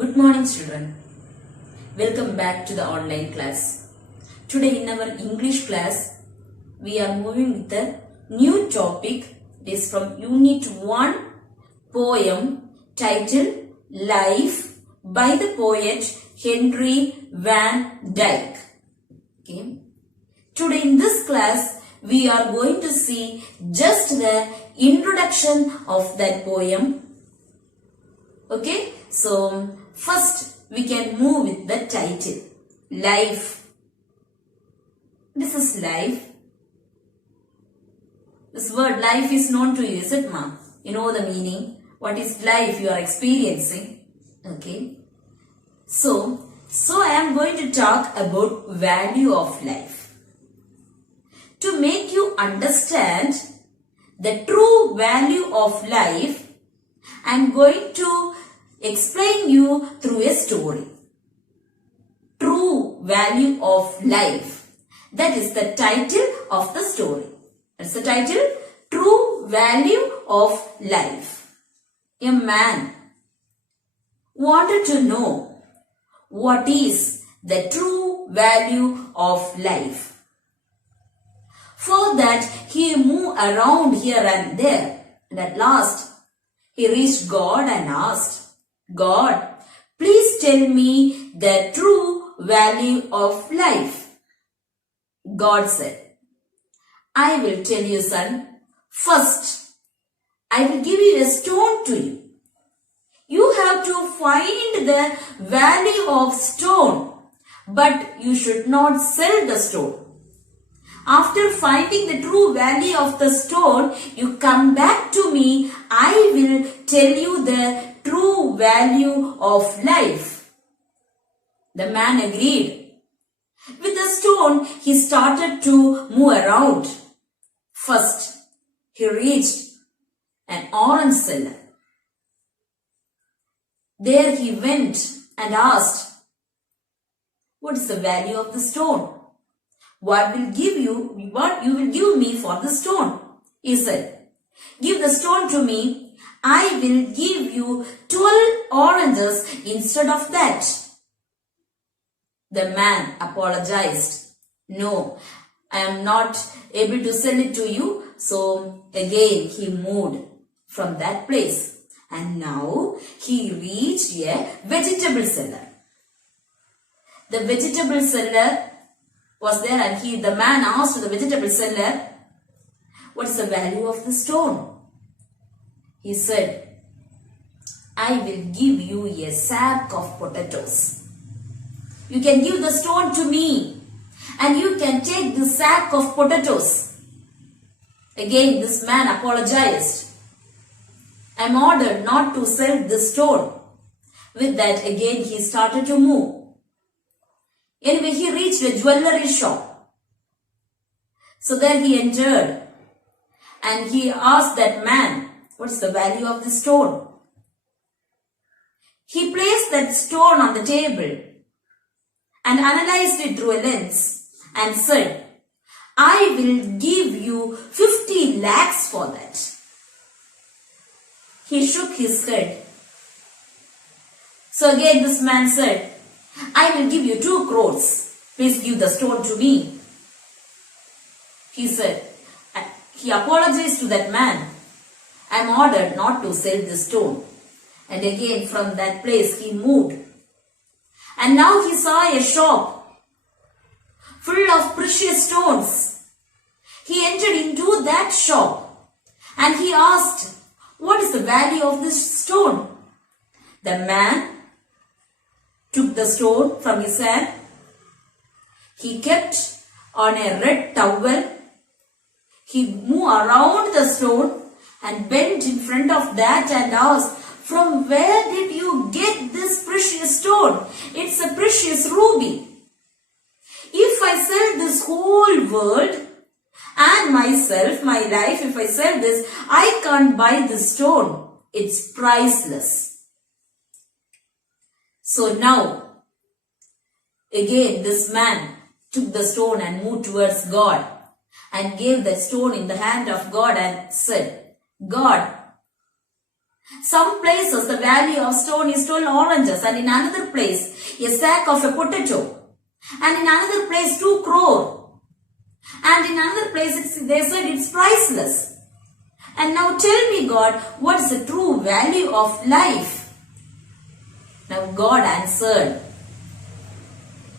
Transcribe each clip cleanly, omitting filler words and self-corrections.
Good morning children. Welcome back to the online class. Today in our English class, we are moving with a new topic. It is from Unit 1 poem titled Life by the poet Henry Van Dyke. Okay. Today in this class, we are going to see just the introduction of that poem. Okay. So, first we can move with the title. Life. This is life. This word life is known to you, is it, ma? You know the meaning. What is life you are experiencing? Okay. So I am going to talk about value of life. To make you understand the true value of life, I am going to explain you through a story. True value of life. That is the title of the story. That's the title. True value of life. A man wanted to know what is the true value of life. For that he moved around here and there, and at last he reached God and asked, God, please tell me the true value of life. God said, I will tell you, son. First, I will give you a stone to you. You have to find the value of stone, but you should not sell the stone. After finding the true value of the stone, you come back to me. I will tell you the true value of life. The man agreed. With the stone, he started to move around. First, he reached an orange seller. There he went and asked, what is the value of the stone? What you will give me for the stone? He said, give the stone to me. I will give you 12 oranges instead of that. The man apologized. No, I am not able to sell it to you. So again he moved from that place. And now he reached a vegetable seller. The vegetable seller was there, and the man asked the vegetable seller, what is the value of the stone? He said, I will give you a sack of potatoes. You can give the stone to me, and you can take the sack of potatoes. Again, this man apologized. I am ordered not to sell this stone. With that, again he started to move. Anyway, he reached a jewelry shop. So there he entered, and he asked that man, what is the value of the stone? He placed that stone on the table and analyzed it through a lens and said, I will give you 50 lakhs for that. He shook his head. So again this man said, I will give you 2 crores. Please give the stone to me. He said, he apologized to that man. I am ordered not to sell this stone. And again from that place he moved. And now he saw a shop full of precious stones. He entered into that shop and he asked, what is the value of this stone? The man took the stone from his hand. He kept on a red towel. He moved around the stone and bent in front of that and asked, from where did you get this precious stone? It's a precious ruby. If I sell this whole world and myself, my life, if I sell this, I can't buy this stone. It's priceless. So now, again this man took the stone and moved towards God and gave the stone in the hand of God and said, God, Some places the value of stone is 12 oranges, and in another place a sack of a potato, and in another place 2 crore, and in another place they said it's priceless. And now tell me, God, what is the true value of life? Now God answered,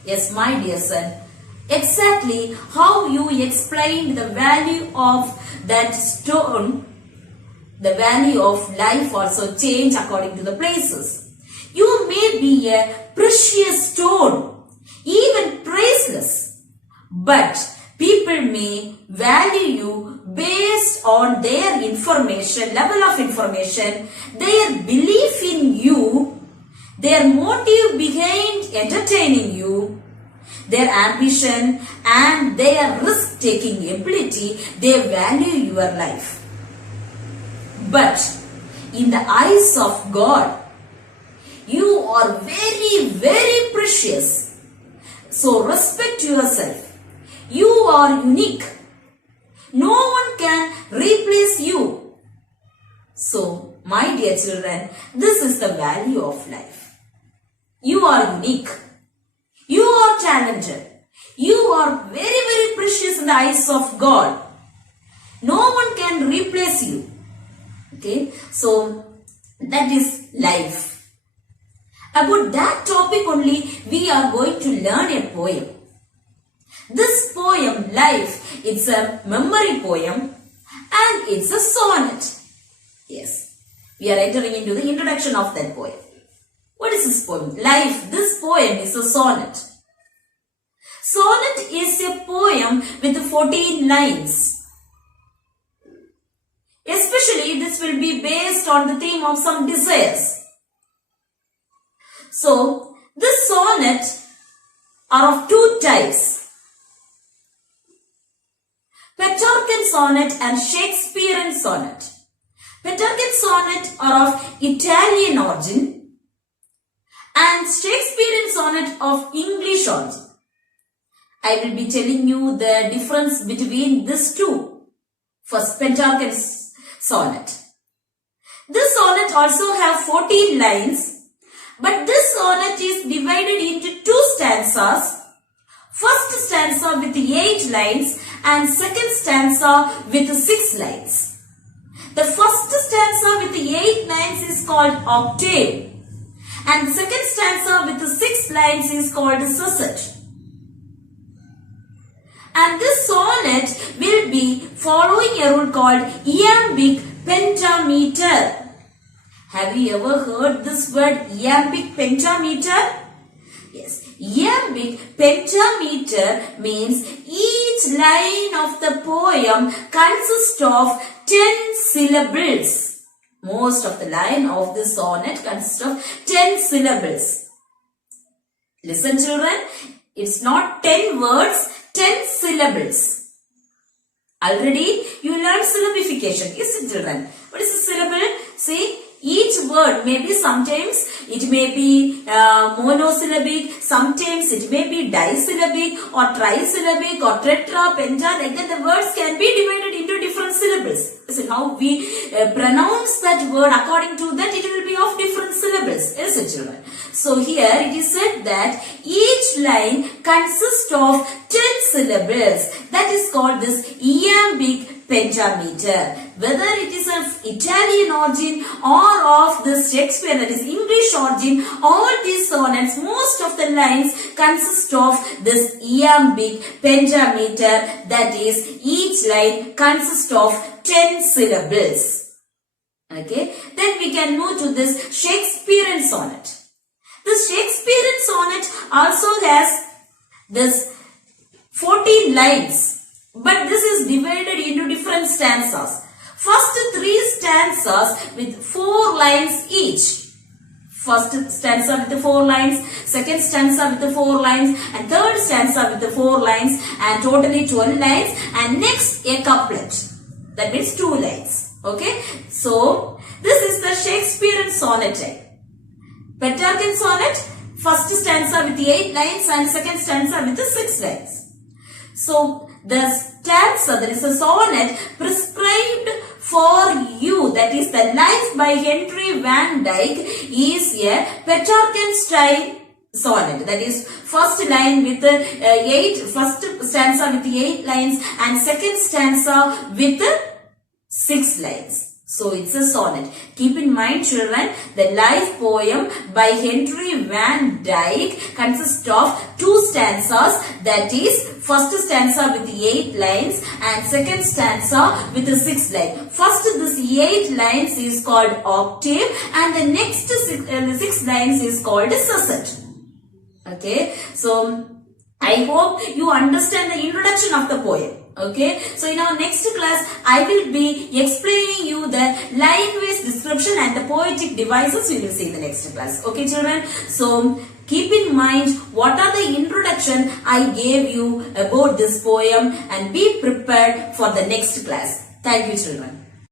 yes, my dear son, exactly how you explained the value of that stone, the value of life also change according to the places. You may be a precious stone, even priceless, but people may value you based on their information, level of information, their belief in you, their motive behind entertaining you, their ambition and their risk-taking ability. They value your life. But in the eyes of God, you are very, very precious. So respect yourself. You are unique. No one can replace you. So, my dear children, this is the value of life. You are unique. You are talented. You are very, very precious in the eyes of God. No one can replace you. Okay, so that is life. About that topic only, we are going to learn a poem. This poem, Life, it's a memory poem and it's a sonnet. Yes, we are entering into the introduction of that poem. What is this poem? Life, this poem is a sonnet. Sonnet is a poem with 14 lines. Especially this will be based on the theme of some desires. So, this sonnet are of 2 types. Petrarchan sonnet and Shakespearean sonnet. Petrarchan sonnet are of Italian origin and Shakespearean sonnet of English origin. I will be telling you the difference between these two. First, Petrarchan sonnet. This sonnet also have 14 lines, but this sonnet is divided into 2 stanzas. First stanza with 8 lines and second stanza with 6 lines. The first stanza with 8 lines is called octave and the second stanza with 6 lines is called sestet. And this sonnet will be following a rule called iambic pentameter. Have you ever heard this word iambic pentameter? Yes, iambic pentameter means each line of the poem consists of 10 syllables. Most of the line of the sonnet consists of 10 syllables. Listen children, it's not 10 words, 10 syllables. Already you learned syllabification, isn't it children? What is a syllable? See, each word may be sometimes it may be monosyllabic, sometimes it may be disyllabic or trisyllabic or tetra, penta, like that the words can be divided into different syllables. So how we pronounce that word, according to that it will be of different syllables, isn't it children? So here it is said that each line consists of 10 syllables. That is called this iambic pentameter. Whether it is of Italian origin or of the Shakespeare, that is English origin, all these sonnets, most of the lines consist of this iambic pentameter. That is, each line consists of 10 syllables. Okay. Then we can move to this Shakespearean sonnet. This Shakespearean sonnet also has this 14 lines, but this is divided into different stanzas. First 3 stanzas with 4 lines each. First stanza with the 4 lines, second stanza with the 4 lines, and third stanza with the 4 lines, and totally 12 lines, and next a couplet. That means 2 lines. Okay. So, this is the Shakespearean sonnet type. Petrarchan sonnet, first stanza with 8 lines and second stanza with 6 lines. So, the stanza, there is a sonnet prescribed for you, that is the Life by Henry Van Dyke, is a Petrarchan style sonnet. That is first line with first stanza with 8 lines and second stanza with 6 lines. So it's a sonnet. Keep in mind, children, the life poem by Henry Van Dyke consists of 2 stanzas, that is first stanza with 8 lines and second stanza with 6 lines. First this 8 lines is called octave and the next 6 lines is called sestet. Okay, so I hope you understand the introduction of the poem. Okay, so in our next class, I will be explaining you the line-wise description and the poetic devices we will see in the next class. Okay, children, so keep in mind what are the introduction I gave you about this poem and be prepared for the next class. Thank you, children.